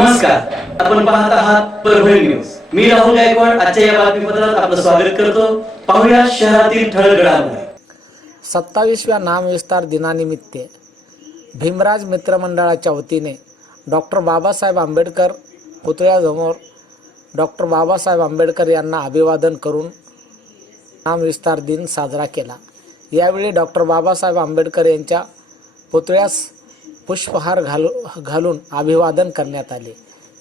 नमस्कार, आपण पाहत आहात परभणी न्यूज. मी राहुल गायकवाड. आजच्या या बातमीपत्रात आपलं स्वागत करतो. पाहूया शहरातील ठळक घडामोडी. 27व्या नामविस्तार दिनानिमित्त भीमराज मित्रमंडळाच्या वतीने डॉक्टर बाबासाहेब आंबेडकर पुतळ्यासमोर डॉक्टर बाबासाहेब आंबेडकर यांना अभिवादन करून नामविस्तार दिन साजरा केला. यावेळी डॉक्टर बाबासाहेब आंबेडकर यांच्या पुतळ्यास पुष्पहार घालून अभिवादन करण्यात आले.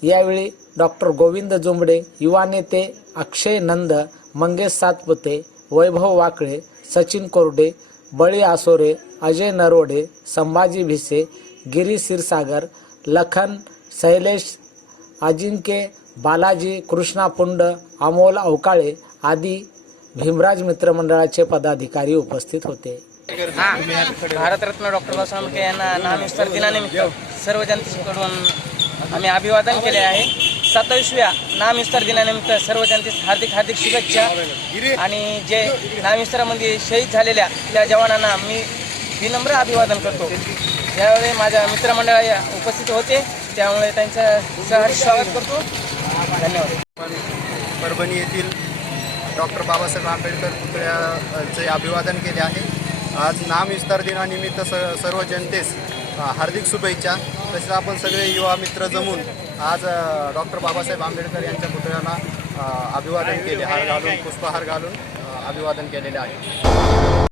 यावेळी डॉक्टर गोविंद जुंबडे, युवा नेते अक्षय नंद, मंगेश सातपुते, वैभव वाकळे, सचिन कोरडे, बळी आसोरे, अजय नरोडे, संभाजी भिसे, गिरी क्षीरसागर, लखन, शैलेश, अजिंक्य, बालाजी, कृष्णा पुंड, अमोल अवकाळे आदी भीमराज मित्रमंडळाचे पदाधिकारी उपस्थित होते. भारतरत्न डॉक्टर बाबासाहेब आंबेडकर यांना नामविस्तार दिनानिमित्त सर्व जनतेकडून आम्ही अभिवादन केले आहे. 27व्या नामविस्तार दिनानिमित्त सर्व जनतेस हार्दिक शुभेच्छा. आणि जे नामविस्तारामध्ये शहीद झालेल्या त्या जवानांना मी विनम्र अभिवादन करतो. यावेळी माझ्या मित्रमंडळ उपस्थित होते, त्यामुळे त्यांचं सहर्ष स्वागत करतो. धन्यवाद. परभणी येथील डॉक्टर बाबासाहेब आंबेडकर पुतळ्याचे अभिवादन केले आहे. आज नामविस्तार दिनानिमित्त सर्व जनतेस हार्दिक शुभेच्छा. तसेच आपण सगळे युवा मित्र जमून आज डॉक्टर बाबासाहेब आंबेडकर यांच्या पुतळ्याला अभिवादन केले. हार घालून, पुष्पहार घालून अभिवादन केलेले आहे.